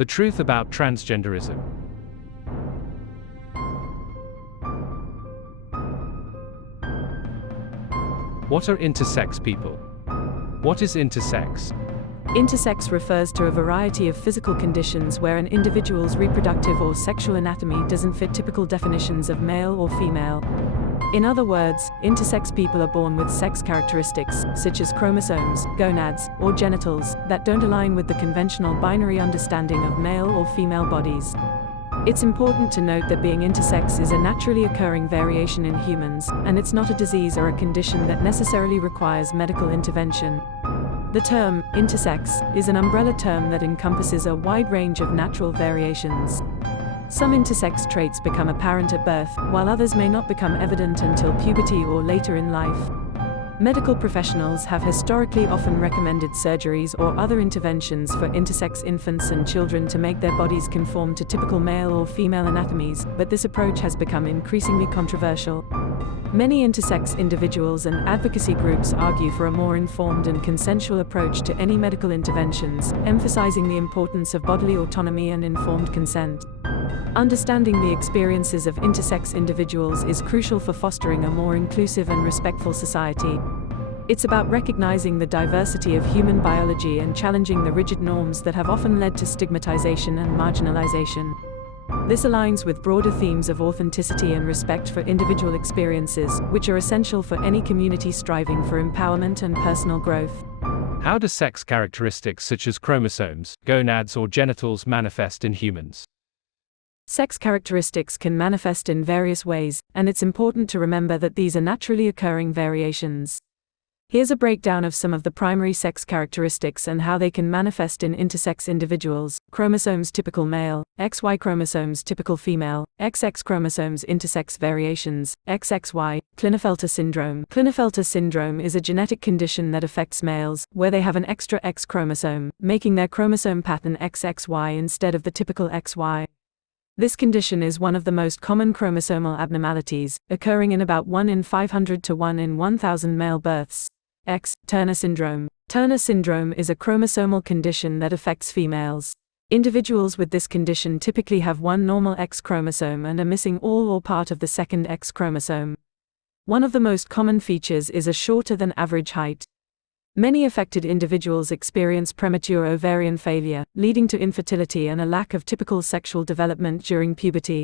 The truth about transgenderism. What are intersex people? What is intersex? Intersex refers to a variety of physical conditions where an individual's reproductive or sexual anatomy doesn't fit typical definitions of male or female. In other words, intersex people are born with sex characteristics, such as chromosomes, gonads, or genitals, that don't align with the conventional binary understanding of male or female bodies. It's important to note that being intersex is a naturally occurring variation in humans, and it's not a disease or a condition that necessarily requires medical intervention. The term, intersex, is an umbrella term that encompasses a wide range of natural variations. Some intersex traits become apparent at birth, while others may not become evident until puberty or later in life. Medical professionals have historically often recommended surgeries or other interventions for intersex infants and children to make their bodies conform to typical male or female anatomies, but this approach has become increasingly controversial. Many intersex individuals and advocacy groups argue for a more informed and consensual approach to any medical interventions, emphasizing the importance of bodily autonomy and informed consent. Understanding the experiences of intersex individuals is crucial for fostering a more inclusive and respectful society. It's about recognizing the diversity of human biology and challenging the rigid norms that have often led to stigmatization and marginalization. This aligns with broader themes of authenticity and respect for individual experiences, which are essential for any community striving for empowerment and personal growth. How do sex characteristics such as chromosomes, gonads, or genitals manifest in humans? Sex characteristics can manifest in various ways, and it's important to remember that these are naturally occurring variations. Here's a breakdown of some of the primary sex characteristics and how they can manifest in intersex individuals. Chromosomes typical male, XY chromosomes typical female, XX chromosomes intersex variations, XXY, Klinefelter syndrome. Klinefelter syndrome is a genetic condition that affects males, where they have an extra X chromosome, making their chromosome pattern XXY instead of the typical XY. This condition is one of the most common chromosomal abnormalities, occurring in about 1 in 500 to 1 in 1,000 male births. X. Turner syndrome. Turner syndrome is a chromosomal condition that affects females. Individuals with this condition typically have one normal X chromosome and are missing all or part of the second X chromosome. One of the most common features is a shorter than average height. Many affected individuals experience premature ovarian failure, leading to infertility and a lack of typical sexual development during puberty.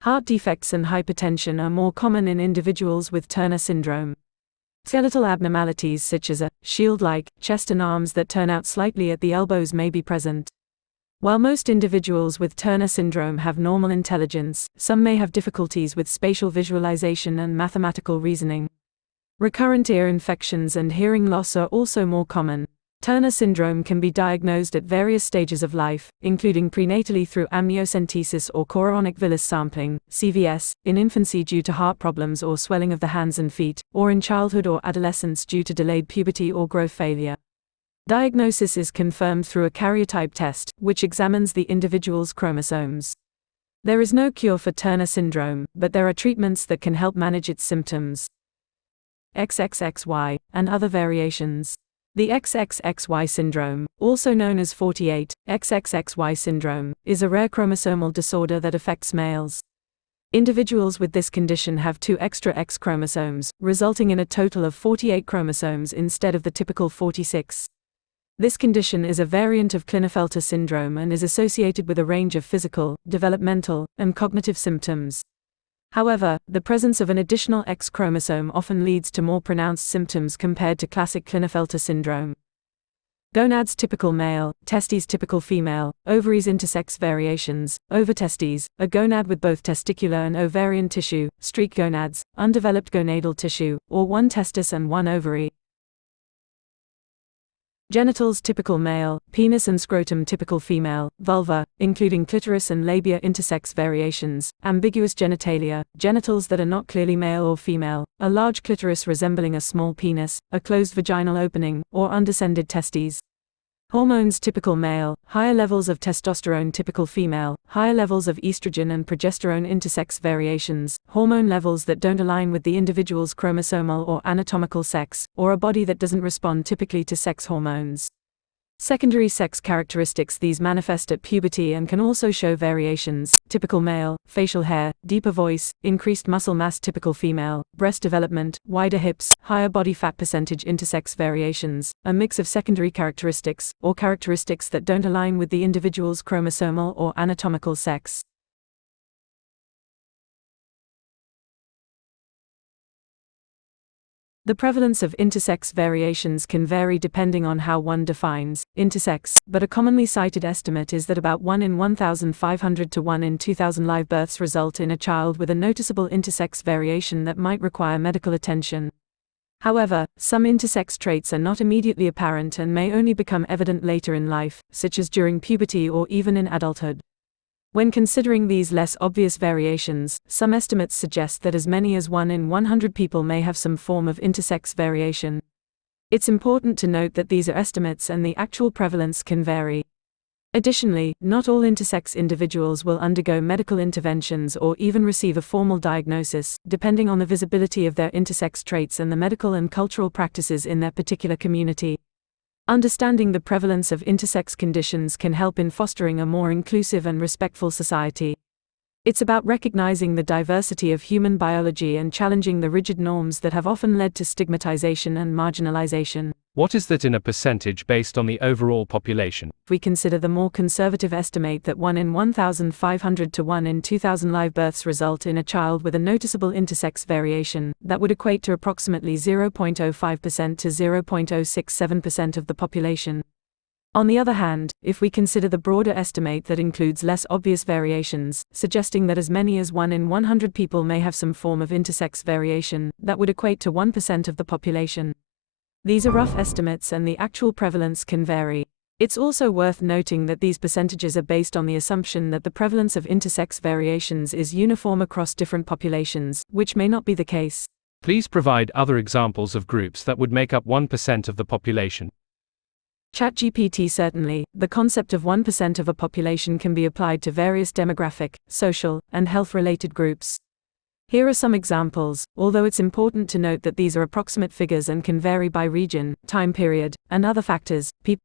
Heart defects and hypertension are more common in individuals with Turner syndrome. Skeletal abnormalities such as a shield-like chest and arms that turn out slightly at the elbows may be present. While most individuals with Turner syndrome have normal intelligence, some may have difficulties with spatial visualization and mathematical reasoning. Recurrent ear infections and hearing loss are also more common. Turner syndrome can be diagnosed at various stages of life, including prenatally through amniocentesis or chorionic villus sampling, CVS, in infancy due to heart problems or swelling of the hands and feet, or in childhood or adolescence due to delayed puberty or growth failure. Diagnosis is confirmed through a karyotype test, which examines the individual's chromosomes. There is no cure for Turner syndrome, but there are treatments that can help manage its symptoms. XXXY, and other variations. The XXXY syndrome, also known as 48, XXXY syndrome, is a rare chromosomal disorder that affects males. Individuals with this condition have 2 extra X chromosomes, resulting in a total of 48 chromosomes instead of the typical 46. This condition is a variant of Klinefelter syndrome and is associated with a range of physical, developmental, and cognitive symptoms. However, the presence of an additional X chromosome often leads to more pronounced symptoms compared to classic Klinefelter syndrome. Gonads typical male, testes typical female, ovaries intersex variations, ovatestes, a gonad with both testicular and ovarian tissue, streak gonads, undeveloped gonadal tissue, or one testis and one ovary. Genitals typical male, penis and scrotum typical female, vulva, including clitoris and labia intersex variations, ambiguous genitalia, genitals that are not clearly male or female, a large clitoris resembling a small penis, a closed vaginal opening, or undescended testes. Hormones typical male, higher levels of testosterone typical female, higher levels of estrogen and progesterone intersex variations, hormone levels that don't align with the individual's chromosomal or anatomical sex, or a body that doesn't respond typically to sex hormones. Secondary sex characteristics. These manifest at puberty and can also show variations: typical male, facial hair, deeper voice, increased muscle mass; typical female, breast development, wider hips, higher body fat percentage. Intersex variations, a mix of secondary characteristics, or characteristics that don't align with the individual's chromosomal or anatomical sex. The prevalence of intersex variations can vary depending on how one defines intersex, but a commonly cited estimate is that about 1 in 1,500 to 1 in 2,000 live births result in a child with a noticeable intersex variation that might require medical attention. However, some intersex traits are not immediately apparent and may only become evident later in life, such as during puberty or even in adulthood. When considering these less obvious variations, some estimates suggest that as many as 1 in 100 people may have some form of intersex variation. It's important to note that these are estimates and the actual prevalence can vary. Additionally, not all intersex individuals will undergo medical interventions or even receive a formal diagnosis, depending on the visibility of their intersex traits and the medical and cultural practices in their particular community. Understanding the prevalence of intersex conditions can help in fostering a more inclusive and respectful society. It's about recognizing the diversity of human biology and challenging the rigid norms that have often led to stigmatization and marginalization. What is that in a percentage based on the overall population? If we consider the more conservative estimate that 1 in 1,500 to 1 in 2,000 live births result in a child with a noticeable intersex variation, that would equate to approximately 0.05% to 0.067% of the population. On the other hand, if we consider the broader estimate that includes less obvious variations, suggesting that as many as 1 in 100 people may have some form of intersex variation, that would equate to 1% of the population. These are rough estimates and the actual prevalence can vary. It's also worth noting that these percentages are based on the assumption that the prevalence of intersex variations is uniform across different populations, which may not be the case. Please provide other examples of groups that would make up 1% of the population. ChatGPT. Certainly, the concept of 1% of a population can be applied to various demographic, social, and health-related groups. Here are some examples, although it's important to note that these are approximate figures and can vary by region, time period, and other factors. People